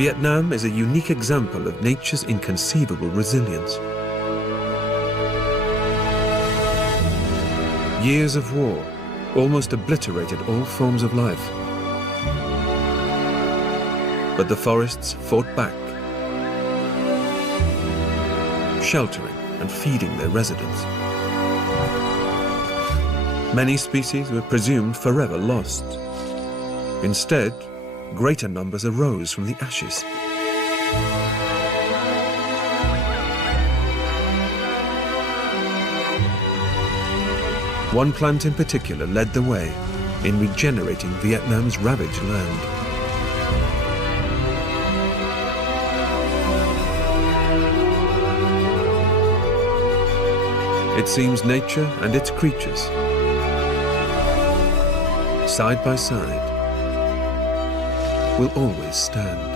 Vietnam is a unique example of nature's inconceivable resilience. Years of war almost obliterated all forms of life. But the forests fought back, sheltering and feeding their residents. Many species were presumed forever lost. Instead, greater numbers arose from the ashes. One plant in particular led the way in regenerating Vietnam's ravaged land. It seems nature and its creatures, side by side, will always stand.